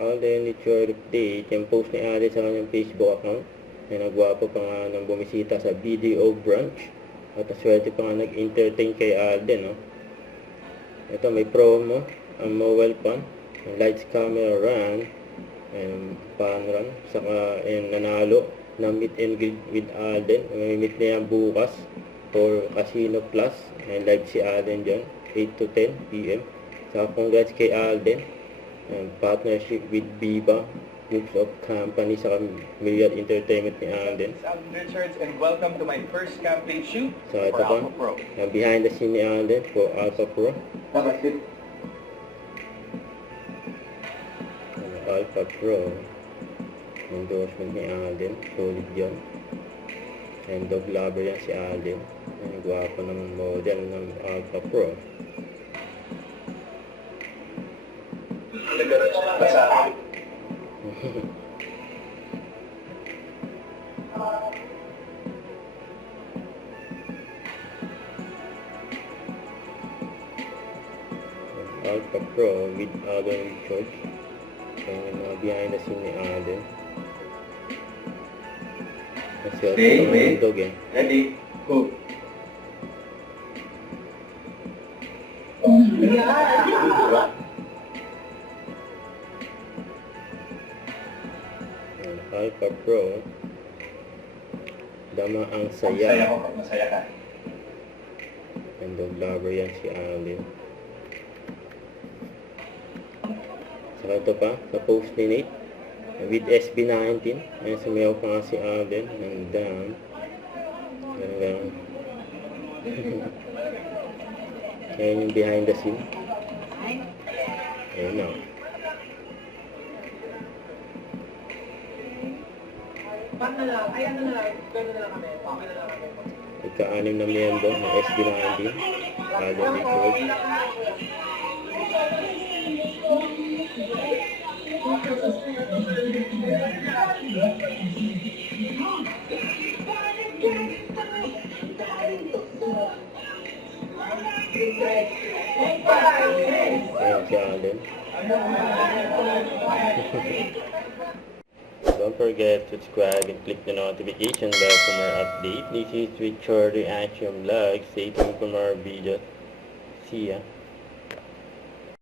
Alden Richard update, yung post ni Alden sa kanyang Facebook account na nagwapo pa nga ng bumisita sa BDO branch at aswerte pa nga nag-entertain kay Alden, no? Ito may promo, ang mobile phone, lights, camera, run, and pan run, saka nanalo na meet and greet with Alden. May meet na yan bukas for Casino Plus, and live si Alden dyan 8 to 10 PM. Saka congrats kay Alden, partnership with Viva Groups of Company sa Myriad Entertainment ni Alden. I'm Richards and welcome to my first campaign shoot So ito for pa, Alpha Pro. behind the scene ni Alden for Alpha Pro. Alpha Pro, endorsement ni Alden, solid yan. And dog lover yan si Alden. Ang gwapo ng model ng Alpha Pro. Alpha Pro with Alden Richards. Yan yung mga behind the scene ni Alden. Kasi ito yung dog eh. Ready, go. Alpha Pro, dama ang saya. Masaya ko pag masaya ka. And dog lover yan si Alden. Saka ito pa, sa post ni Nate with SB19. Ayan, sumayaw pa nga si Alden ng down. Ganun. Ayan yung behind the scene. Ayan na. Ika-anim na miyembro ng SB19. Alden Richards. Ayan si Alden. Don't forget to subscribe and click the notification bell for more updates. This is Richard Reaction Vlog. Stay tuned for more videos. See ya.